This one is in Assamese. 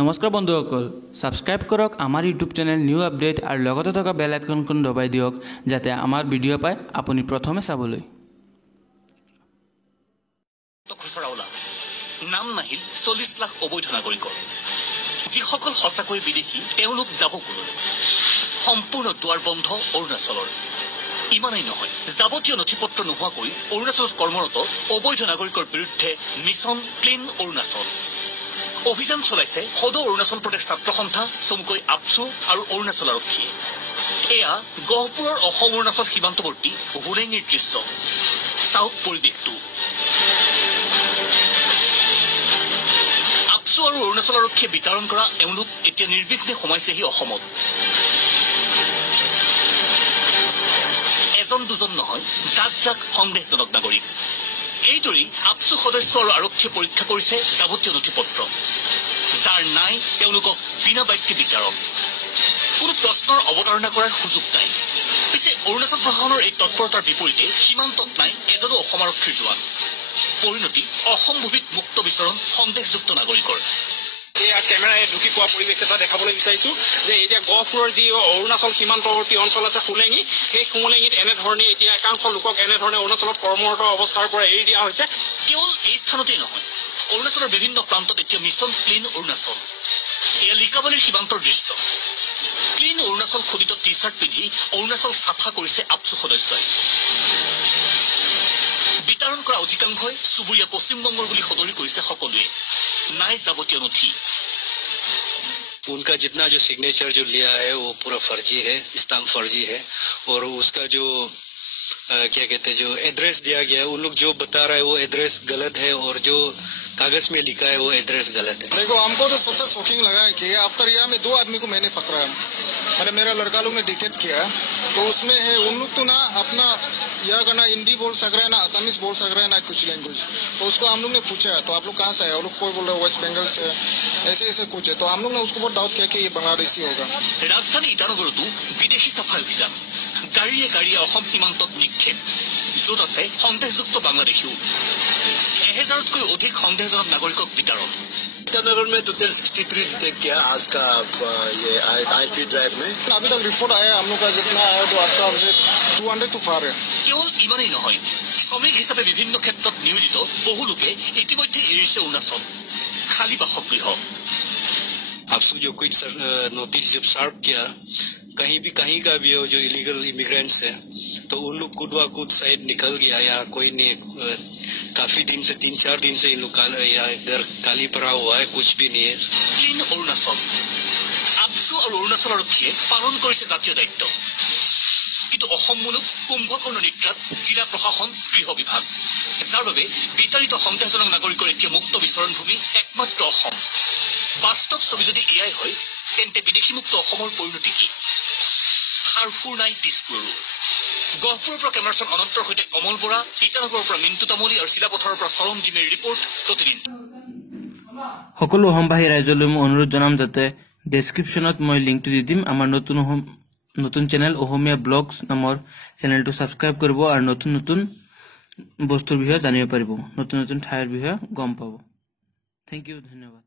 নমস্কাৰ বন্ধুসকল, সাবস্ক্ৰাইব কৰক আমাৰ ইউটিউব চেনেল নিউ আপডেট আৰু লগতে থকা বেল আইকনখন দবাই দিয়ক যাতে আমাৰ ভিডিঅ' পায় আপুনি প্ৰথমে চাবলৈ। খসৰা ওলাল নাম নাহিল 40 লাখ অবৈধ নাগৰিকৰ। যিসকল সঁচাকৈ বিদেশী তেওঁলোক যাব ক'লৈ? সম্পূৰ্ণ দুৱাৰ বন্ধ অৰুণাচলৰ। ইমানেই নহয়, যাৱতীয় নথিপত্ৰ নোহোৱাকৈ অৰুণাচলত কৰ্মৰত অবৈধ নাগৰিকৰ বিৰুদ্ধে মিছন ক্লিন অৰুণাচল অভিযান চলাইছে সদৌ অৰুণাচল প্ৰদেশ ছাত্ৰ সন্থা, চমুকৈ আপচু আৰু অৰুণাচল আৰক্ষী। এয়া গহপুৰৰ অসম অৰুণাচল সীমান্তৱৰ্তী হুলেঙিৰ দৃশ্য। চাওক পৰিৱেশটো। আপচু আৰু অৰুণাচল আৰক্ষীয়ে বিতৰণ কৰা এওঁলোক এতিয়া নিৰ্বিঘ্নে সোমাইছেহি অসমত। এজন দুজন নহয়, জাক জাক সন্দেহজনক নাগৰিক। এইদৰেই আপচু সদস্য আৰু আৰক্ষীয়ে পৰীক্ষা কৰিছে যাৱতীয় নথিপত্ৰ। যাৰ নাই তেওঁলোকক বিনা বাক্যে বিতৰণ। কোনো প্ৰশ্নৰ অৱতাৰণা কৰাৰ সুযোগ নাই। পিছে অৰুণাচল প্ৰশাসনৰ এই তৎপৰতাৰ বিপৰীতে সীমান্তত নাই এজনো অসম আৰক্ষীৰ জোৱান। পৰিণতি অসম ভূমিত মুক্ত বিচৰণ সন্দেহযুক্ত নাগৰিকৰ। এয়া কেমেৰাৰে ঢুকি পোৱা পৰিৱেশ এটা দেখাবলৈ বিচাৰিছো যে এতিয়া গহপুৰৰ যি অৰুণাচল সীমান্তৱৰ্তী অঞ্চল আছে হুলেঙি, সেই হুলেঙিত এনেধৰণে এতিয়া একাংশ লোকক এনেধৰণে অৰুণাচলত কৰ্মৰত অৱস্থাৰ পৰা এৰি দিয়া হৈছে। কেৱল এই স্থানতেই নহয়, অৰুণাচলৰ বিভিন্ন প্ৰান্তত এতিয়া মিছন ক্লিন অৰুণাচল। এয়া লিকাবালিৰ সীমান্তৰ দৃশ্য। ক্লিন অৰুণাচল খোদিত টি চাৰ্ট পিন্ধি অৰুণাচল চাফা কৰিছে আপচু সদস্যই। বিতৰণ কৰা অধিকাংশই চুবুৰীয়া পশ্চিমবংগৰ বুলি সদৰি কৰিছে সকলোৱে। নাই যাৱতীয় নথি। उनका जितना जो सिग्नेचर जो लिया है वो पूरा फर्जी है, स्टाम्प फर्जी है। और उसका जो क्या कहते हैं जो एड्रेस दिया गया है, उन लोग जो बता रहा है वो एड्रेस गलत है और जो कागज में लिखा है वो एड्रेस गलत है। देखो, हमको तो सबसे शॉकिंग लगा है कि अफ्तरिया में 2 आदमी को मैंने पकड़ा है। मैंने मेरा लड़का लोग ने डिटेक्ट किया है, तो उसमें है उन लोग तो ना अपना यह करना हिंदी बोल सक रहे हैं, ना असमीज बोल सक रहे हैं, ना कुछ लैंग्वेज। तो उसको हम लोग ने पूछा है, तो आप लोग कहाँ से है? वो लोग कोई बोल रहे वेस्ट बंगाल से, ऐसे ऐसे कुछ है। तो हम लोग ने उसको बहुत डाउट किया कि ये बांग्लादेशी होगा। राजधानी ईटानगरতো বিদেশী চাফাই অভিযান। গাড়ীয়ে গাড়ীয়ে অসম সীমান্তত নিক্ষেপ, য'ত আছে সন্দেহযুক্ত বাংলাদেশীও। 1000তকৈ অধিক সন্দেহজনক নাগৰিকক বিতৰণ। ईटानगर में टोटल 63 डिटेक्ट किया आज का ये आईपी ड्राइव में। अभी तक रिपोर्ट आया हम लोग का जितना आया तो आपका 200 टू फार है। কেৱল ইমানেই নহয়, শ্ৰমিক হিচাপে বিভিন্ন ক্ষেত্ৰত নিয়োজিত বহু লোকে ইতিমধ্যে এৰিছে অৰুণাচল। খালী বাসগৃহ। आपसे जो कुछ नोटिस जब सर्व किया, कहीं का भी हो जो इलीगल इमिग्रेंट्स है, तो उन लोग कुदवा कुद साइड निकल गया या कोई नहीं। काफी दिन से 3-4 दिन से इन लोग घर खाली पड़ा हुआ है, कुछ भी नहीं है। ক্লিন অৰুণাচল। আপচু আৰু অৰুণাচল আৰক্ষীয়ে পালন কৰিছে জাতীয় দায়িত্ব। কিন্তু অসমমূলক কুম্ভকৰ্ণ নিদ্ৰাত জিলা প্ৰশাসন, গৃহ বিভাগ, যাৰ বাবে বিতাড়িত সন্দেহজনক নাগৰিকৰ এতিয়া মুক্ত বিচৰণ ভূমি একমাত্ৰ অসম। বাস্তৱ ছবি যদি এয়াই হয়, তেন্তে বিদেশীমুক্ত অসমৰ পৰিণতি কি? সাৰসুৰ নাই দিছপুৰৰো। গহপুৰৰ পৰা কেমেৰাচন অনন্তৰ সৈতে কমল বৰা, ইটানগৰৰ পৰা মিণ্টু তামলী আৰু চিলাপথাৰৰ পৰা চৰম জিমেৰ ৰিপৰ্ট, প্ৰতিদিন। সকলো অসমবাসী ৰাইজলৈ মই অনুৰোধ জনাম যাতে ডেছক্ৰিপশ্যনত মই লিংকটো দি দিম। আমাৰ নতুন চেনেল অসমীয়া ব্লগছ নামৰ চেনেলটো ছাবস্ক্ৰাইব কৰিব আৰু নতুন নতুন বস্তুৰ বিষয়ে জানিব পাৰিব, নতুন নতুন ঠাইৰ বিষয়ে গম পাব। থেংক ইউ, ধন্যবাদ।